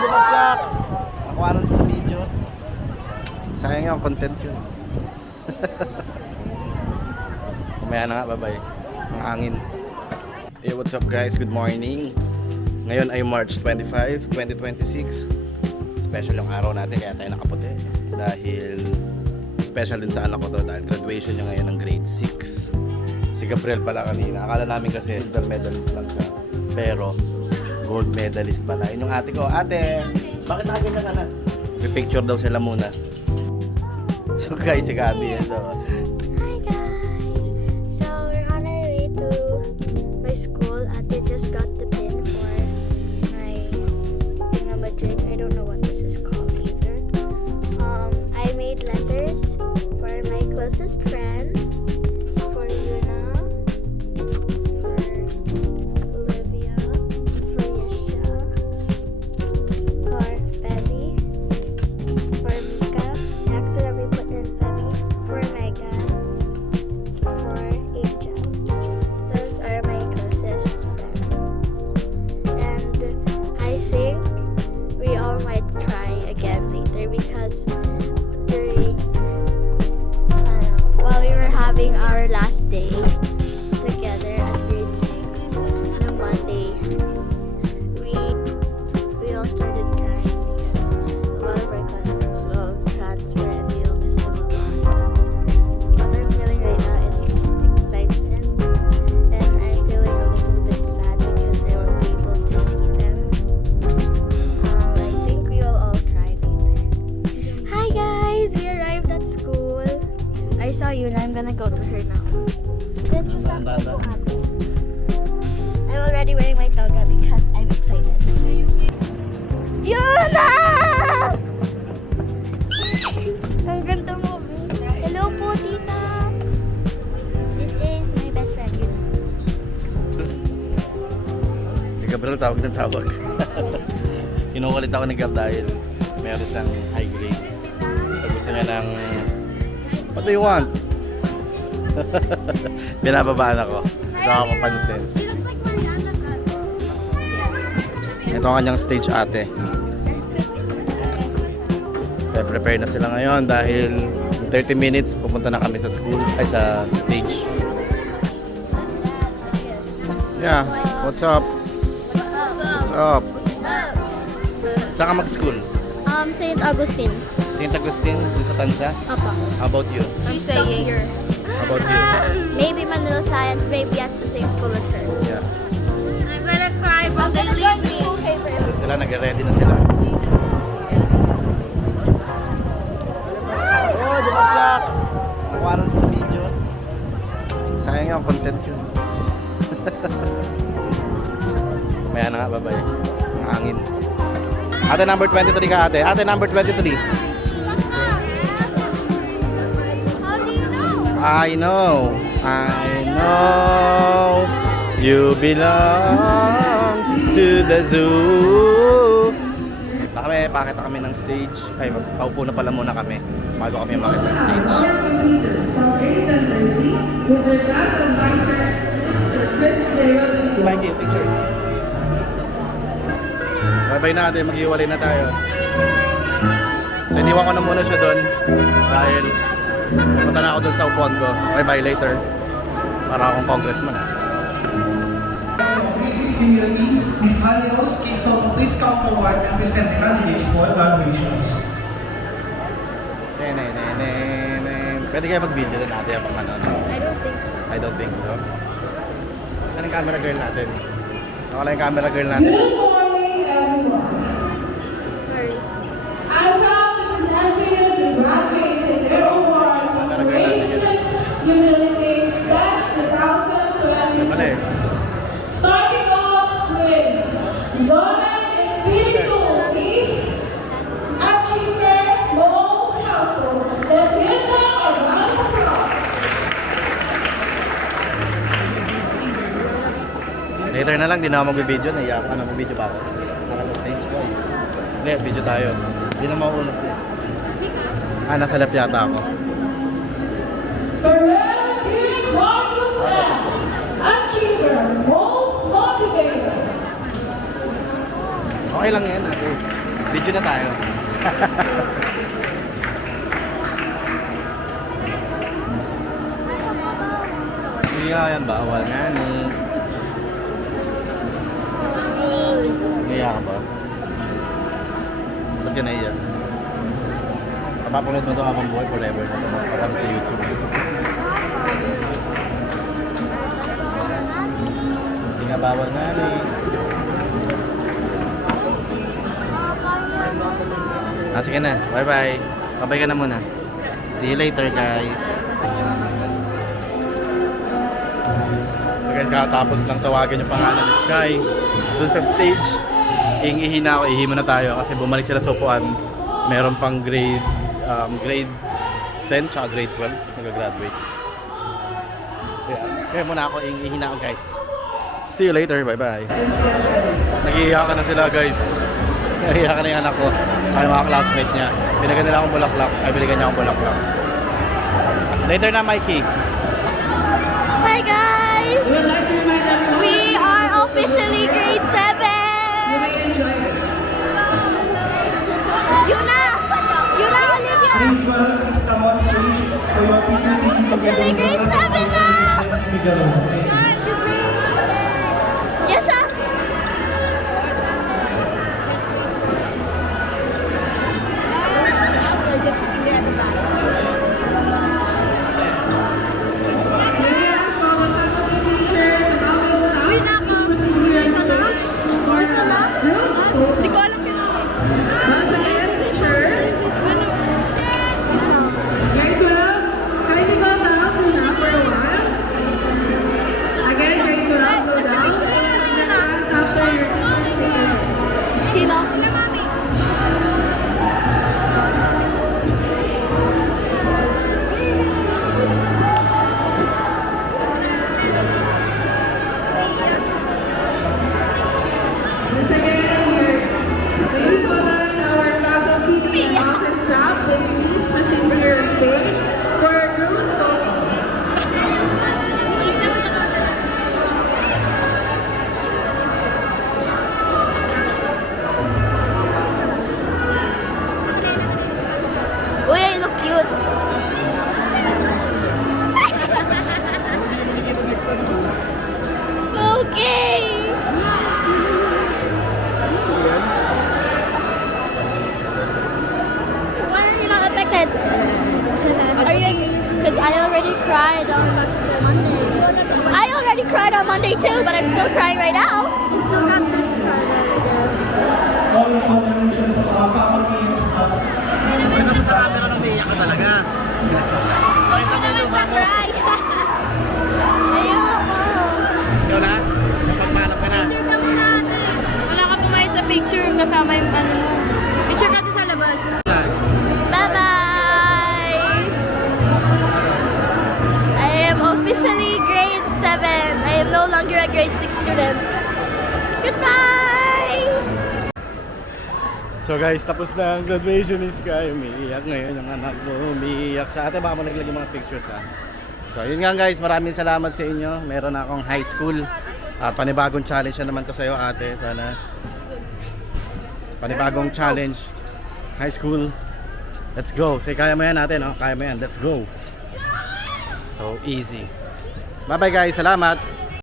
bumagsak! Nakuha nun sa video. Sayang yung content yun. Kumaya na nga, bye-bye. Ang hangin. Hey, what's up guys? Good morning. Ngayon ay March 25, 2026. Special yung araw natin kaya tayo nakaputi. Dahil special din sa anak ko to dahil graduation niya ngayon ng grade 6. Si Gabriel pala kanina. Akala namin kasi silver medalist lang siya. Pero gold medalist pala. Yun yung ate ko. Ate, bakit nakaganyan ka na? May picture daw sila muna. So guys, si Gabi. So, hi guys! So we're on our way to my school. Ate just got the pin for my thingamajig. I don't know what this is called either. I made letters for my closest friends. For Yuna, for Olivia, for Yesha, for Betty, for Mika. I accidentally put in Betty, for Megan, for Angel. Those are my closest friends. And I think we all might cry again later because during while we were having our last day together as grade 6 on Monday, we all started crying because a lot of our classmates will transfer and we'll miss them a lot. What I'm feeling right now is excitement, and I'm feeling a little bit sad because I won't be able to see them. I think we will all cry later. Hi guys, we arrived at school. I saw you and I'm gonna go to her now. I'm already wearing my toga because I'm excited. Yuna! Ang ganda mo. Hello po, tita. This is my best friend, Yuna. si Gabriel tawag ng tawag. Kinukulit ako ni Gab dahil meron siyang high grades. So gusto niya ng what do you want? Binababaan ako. Hindi ako mapansin. Ito ang kanyang stage ate. Prepare na sila ngayon dahil in 30 minutes pupunta na kami sa school, ay sa stage. Yeah, what's up? What's up? Saan ka mag-school? St. Augustine. St. Agustin, dun sa Tansa? Apa. How about you? She's staying here. How about you? Maybe Manila Science, maybe at the same school as her. Yeah. I'm gonna cry, but they leave me. Sila, nag-ready na sila. Oh, bumagsak! Nakuha nun sa video. Sayang yung content yun. Maya na nga, bye-bye. Ang hangin. Ate number 23 ka ate. Ate number 23. How do you know? I know. You belong to the zoo. Pakita kami ng stage. Ay, magpaupo na pala muna kami bago kami makita ng stage. Si Mikey, picture. Bye-bye na ate, mag-iwalay na tayo. So iniwan ko na muna siya doon dahil pumunta na ako doon sa upuan ko. Bye-bye later. Para akong congressman. Seniority, Ms. Ali Rose, please come forward and present the candidates for evaluations. Pwede kayo mag-video din natin habang ano? I don't think so. I don't think so. Saan yung camera girl natin? Nakala yung camera girl natin. Good morning, everyone. Sorry. I'm proud to present to you the graduates with their awards of grade 6 Humility Batch 2026. Starting off with Zoran Espiritu, Achiever Most Helpful. Let's give them a round of applause. Later na lang, di na ako mag-video. Naiyak ka na, mag-video pa ako. Naka-stage ko. Hindi, video tayo. Hindi na mauunod ko. Nasa left yata ako. Ferrer Marcus S. Achiever Most Motivator. Okay lang yan ate. Video na tayo. Iya, yan bawal nga ni. Iya ka ba? Ba't ka naiyak? Kapapanood mo ito habang buhay forever na ito. Parang sa YouTube. Hindi nga bawal nga ni. Sige na. Bye-bye. Bye-bye ka na muna. See you later, guys. So guys, kakatapos lang tawagan yung pangalan ni Sky. Doon sa stage, ihingi na ako, ihi muna tayo kasi bumalik sila sa upuan. Meron pang grade 10 tsaka grade 12 nag-graduate. Kaya muna ako, ihi na ako, guys. See you later, bye-bye. Nag-iiyakan na sila, guys. Nag-iiyakan na yung anak ko. Kaya mga classmate niya. Binigyan nila akong bulaklak. Ay, binigyan niya akong bulaklak. Later na, Mikey. Hi guys! We are officially grade 7! Yuna! Yuna, Olivia! Grade 12, please come on stage for your picture taking together. Officially grade 7 na! Yes, siya! Just sitting there at the back. Yes, all the faculty, teachers, and office staff. Uy, nako! Ito na? Ito na? Hindi ko alam pinamit. Once again, teachers. Grade 12, kindly go down to nap for a while. Again, grade 12, go down. And then class after your teachers take your notes. Sino? Sino, mami? Once again, here, ladies and our faculty and office staff, please proceed here on stage for a group photo. Uy, you look cute. Okay. Why are you not affected? Are you? Because I already cried on Monday. I already cried on Monday too, but I'm still crying right now. I still got to cry. All the congratulations sa mga faculty and staff. Pero sa camera nang umiiyak ka talaga. Cry. Ayoko. Ikaw na? Kapagmanap ka na. Picture ka muna ate. Wala ka pumayag sa picture kasama yung ano mo. Picture ka sa labas. Bye-bye! I am officially grade 7. I am no longer a grade 6 student. Goodbye! So guys, tapos na ang graduation ni Sky. Umiiyak ngayon yung anak mo. Umiiyak siya. Ate, baka mo naglagay mga pictures ha. So yun nga guys, maraming salamat sa inyo. Meron akong high school. Panibagong challenge na naman to sa'yo ate. Sana panibagong challenge. High school. Let's go. Say kaya mo yan ate, no? Kaya mo yan. Let's go. So easy. Bye bye guys. Salamat.